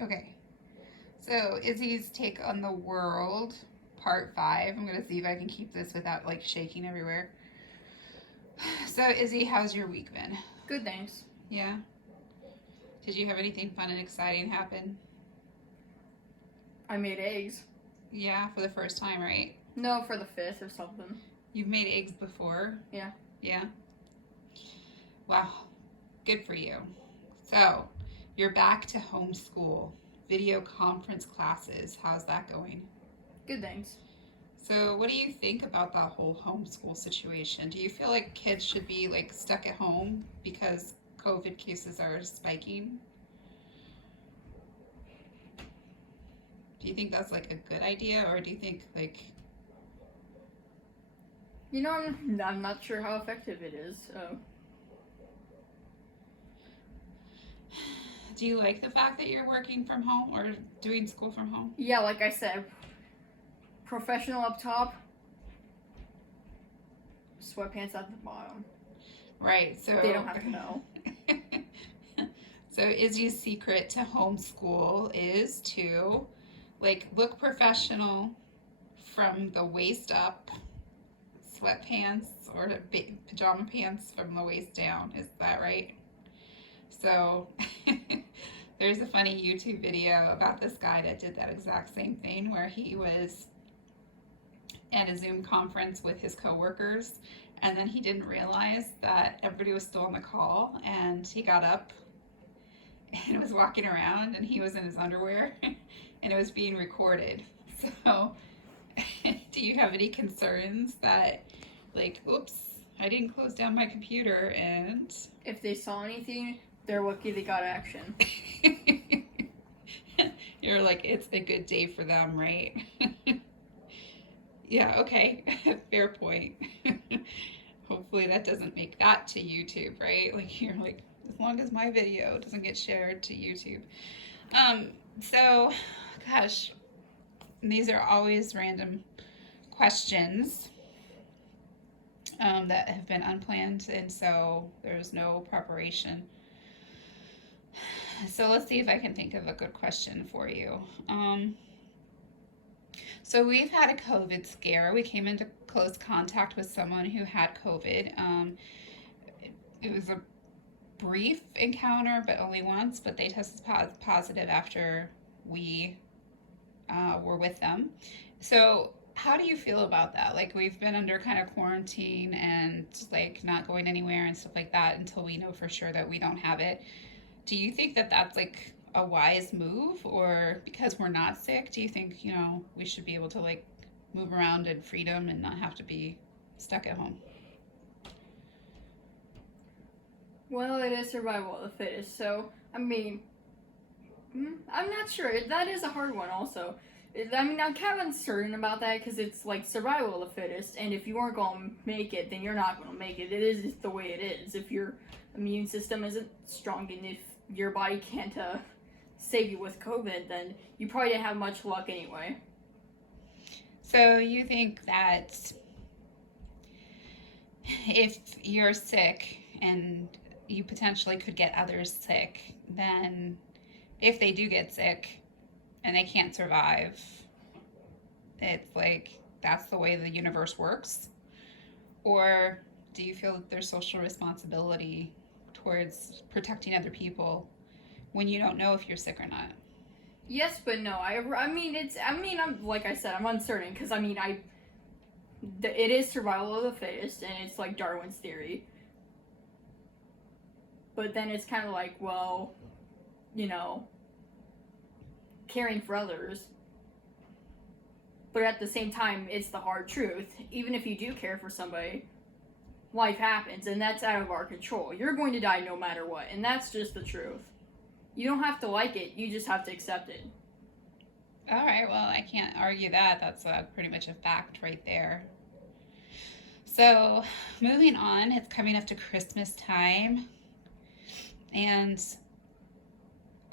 Okay. So Izzy's take on the world, part 5. I'm gonna see if I can keep this without like shaking everywhere. So Izzy, how's your week been? Good, thanks. Yeah. Did you have anything fun and exciting happen? I made eggs. Yeah, for the first time, right? No, for the fifth or something. You've made eggs before? Yeah. Yeah. Wow. Good for you. So, you're back to homeschool, video conference classes. How's that going? Good, thanks. So, what do you think about that whole homeschool situation? Do you feel like kids should be like stuck at home because COVID cases are spiking? Do you think that's like a good idea, or do you think like You know, I'm not sure how effective it is. do you like the fact that you're working from home or doing school from home? Yeah, like I said, professional up top, sweatpants at the bottom. Right. So They don't have to know. So Izzy's secret to homeschool is to like look professional from the waist up, sweatpants or pajama pants from the waist down. Is that right? So there's a funny YouTube video about this guy that did that exact same thing where he was at a Zoom conference with his coworkers and then he didn't realize that everybody was still on the call and he got up and was walking around and he was in his underwear and it was being recorded. So do you have any concerns that like oops, I didn't close down my computer and If they saw anything, they're lucky they got action. you're like it's a good day for them, right? Yeah, okay. Fair point. Hopefully that doesn't make that to YouTube, right? Like you're like as long as my video doesn't get shared to YouTube. Um so gosh, these are always random questions that have been unplanned, and so there's no preparation. So let's see if I can think of a good question for you. So we've had a COVID scare. We came into close contact with someone who had COVID. It was a brief encounter, but only once. But they tested positive after we were with them. So how do you feel about that? Like we've been under kind of quarantine and like not going anywhere and stuff like that until we know for sure that we don't have it. Do you think that that's like a wise move, or because we're not sick, do you think, we should be able to like move around in freedom and not have to be stuck at home? Well, it is survival of the fittest, so, I'm not sure. That is a hard one, also. I'm kind of uncertain about that because it's like survival of the fittest, and if you aren't going to make it, then you're not going to make it. It is the way it is. If your immune system isn't strong and if your body can't save you with COVID, then you probably didn't have much luck anyway. So you think that if you're sick and you potentially could get others sick, then if they do get sick and they can't survive, it's like that's the way the universe works? Or do you feel that there's social responsibility towards protecting other people when you don't know if you're sick or not? Yes, but no. I'm like I said, I'm uncertain because it is survival of the fittest, and it's like Darwin's theory. But then it's kind of like, well, you know, caring for others. But at the same time, it's the hard truth. Even if you do care for somebody, life happens, and that's out of our control. You're going to die no matter what, and that's just the truth. You don't have to like it, you just have to accept it. All right, well, I can't argue that. That's pretty much a fact right there. So, moving on, it's coming up to Christmas time. And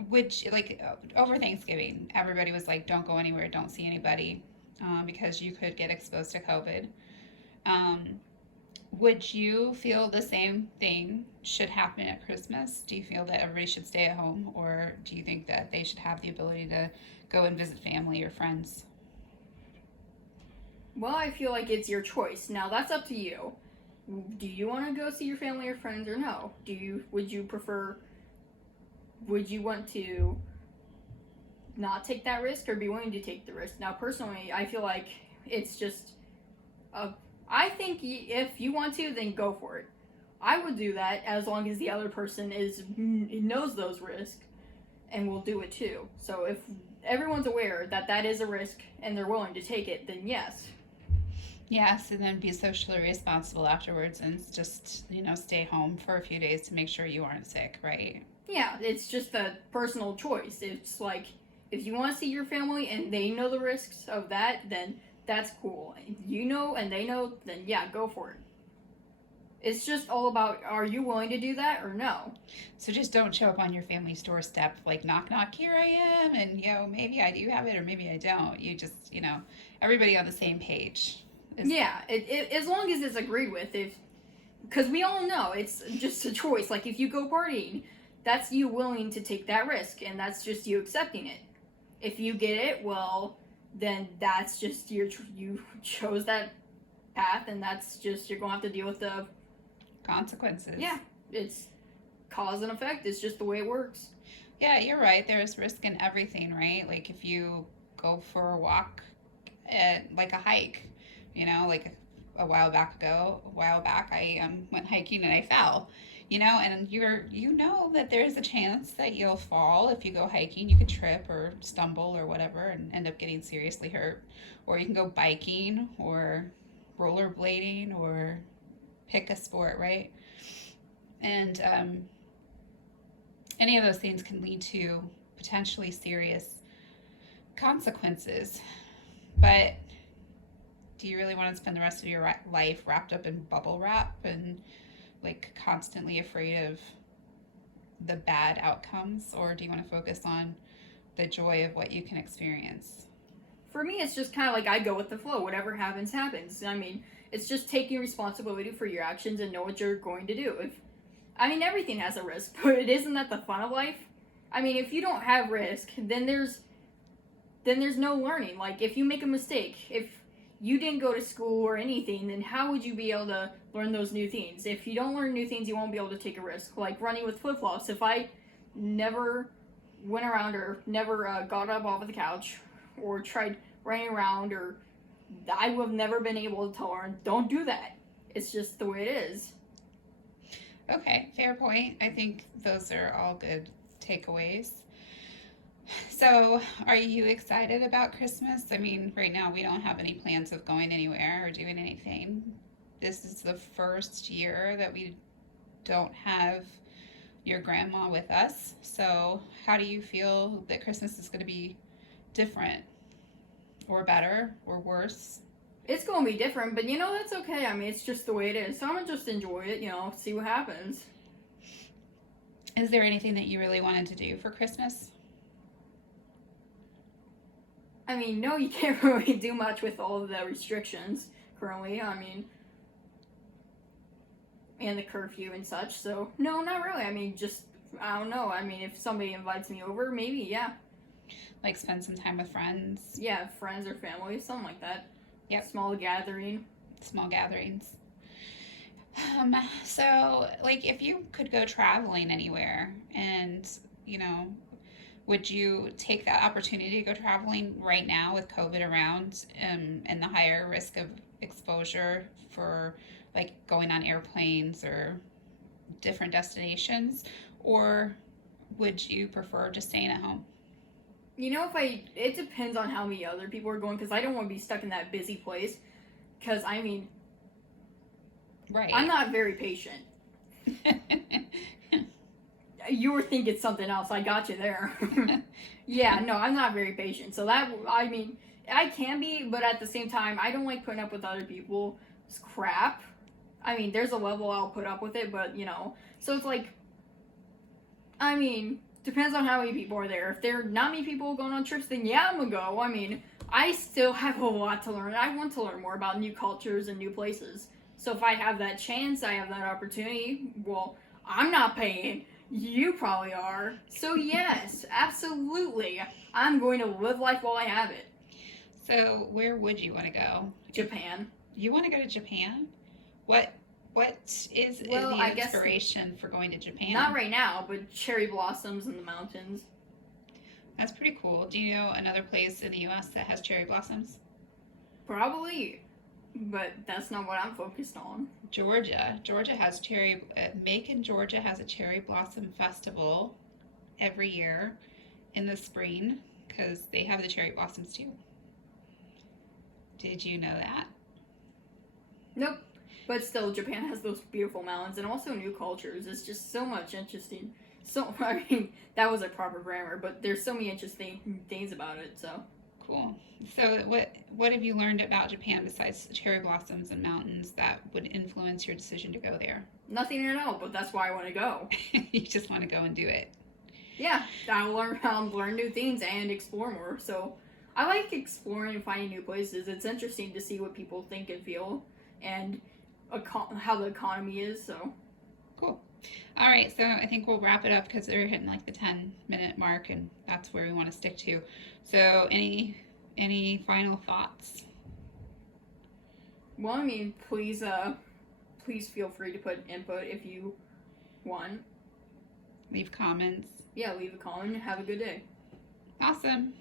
which, like, over Thanksgiving, everybody was like, don't go anywhere, don't see anybody because you could get exposed to COVID. Um, Would you feel the same thing should happen at Christmas? Do you feel that everybody should stay at home, or do you think that they should have the ability to go and visit family or friends? Well, I feel like it's your choice. Now that's up to you. Do you want to go see your family or friends or no? Would you prefer, would you want to not take that risk or be willing to take the risk? Now, personally, I feel like it's just a, I think if you want to, then go for it. I would do that as long as the other person knows those risks and will do it too. So if everyone's aware that that is a risk and they're willing to take it, then yes. Yes, and then be socially responsible afterwards and just, stay home for a few days to make sure you aren't sick, right? Yeah, it's just a personal choice. It's like if you want to see your family and they know the risks of that, then that's cool. You know and they know, then yeah, go for it. It's just all about, are you willing to do that or no? So just don't show up on your family's doorstep like knock knock, here I am, and maybe I do have it or maybe I don't. You just, everybody on the same page. Yeah, as long as it's agreed with. Because we all know it's just a choice. Like if you go partying, that's you willing to take that risk, and that's just you accepting it. If you get it, well, then that's just you chose that path, and that's just you're gonna have to deal with the consequences. Yeah, it's cause and effect. It's just the way it works. Yeah, you're right. There's risk in everything, right? Like if you go for a walk, like a hike, like a while back, I went hiking and I fell, and you know that there's a chance that you'll fall if you go hiking. You could trip or stumble or whatever and end up getting seriously hurt, or you can go biking or rollerblading or pick a sport, right? And any of those things can lead to potentially serious consequences. But do you really want to spend the rest of your life wrapped up in bubble wrap and like constantly afraid of the bad outcomes, or do you want to focus on the joy of what you can experience? For me, it's just kind of like I go with the flow. Whatever happens, happens. I mean, it's just taking responsibility for your actions and know what you're going to do. Everything has a risk, but isn't that the fun of life? I mean, if you don't have risk, then there's no learning. Like if you make a mistake, if you didn't go to school or anything, then how would you be able to learn those new things? If you don't learn new things, you won't be able to take a risk. Like running with flip-flops. If I never went around or never got up off of the couch or tried running around, or I would have never been able to learn. Don't do that. It's just the way it is. Okay, fair point. I think those are all good takeaways. So, are you excited about Christmas? I mean, right now we don't have any plans of going anywhere or doing anything. This is the first year that we don't have your grandma with us. So, how do you feel that Christmas is going to be different or better or worse? It's going to be different, but that's okay. I mean, it's just the way it is. So I'm going to just enjoy it, see what happens. Is there anything that you really wanted to do for Christmas? I mean, no, you can't really do much with all of the restrictions currently. I mean, and the curfew and such. So, no, not really. I mean, just, I don't know. I mean, if somebody invites me over, maybe, yeah. Like spend some time with friends? Yeah, friends or family, something like that. Yep. Small gatherings. So, like, if you could go traveling anywhere and, would you take that opportunity to go traveling right now with COVID around and the higher risk of exposure for, like, going on airplanes or different destinations? Or would you prefer just staying at home? It depends on how many other people are going, because I don't want to be stuck in that busy place. Because, I mean, right. I'm not very patient. You were thinking something else. I got you there. Yeah, no, I'm not very patient. So I can be, but at the same time, I don't like putting up with other people's crap. I mean, there's a level I'll put up with it, but, So it's like, depends on how many people are there. If there are not many people going on trips, then yeah, I'm going to go. I mean, I still have a lot to learn. I want to learn more about new cultures and new places. So if I have that chance, I have that opportunity, well, I'm not paying. You probably are. So yes, absolutely. I'm going to live life while I have it. So where would you want to go? Japan. You want to go to Japan? What what is Well, the I guess inspiration for going to Japan? not right now, but cherry blossoms in the mountains. That's pretty cool. Do you know another place in the U.S. that has cherry blossoms? Probably, but that's not what I'm focused on. Georgia. Georgia has Macon, Georgia has a cherry blossom festival every year in the spring because they have the cherry blossoms too. Did you know that? Nope. But still, Japan has those beautiful mountains and also new cultures. It's just so much interesting. So, I mean, that was a proper grammar, but there's so many interesting things about it, so. Cool. So what have you learned about Japan besides cherry blossoms and mountains that would influence your decision to go there? Nothing at all, but that's why I want to go. You just want to go and do it. Yeah, I'll learn new things and explore more. So I like exploring and finding new places. It's interesting to see what people think and feel, and how the economy is. So Cool. All right, so I think we'll wrap it up because we're hitting like the 10-minute mark, and that's where we want to stick to. So any final thoughts? well, I mean, please feel free to put input if you want. Leave comments. Yeah, leave a comment. Have a good day. Awesome.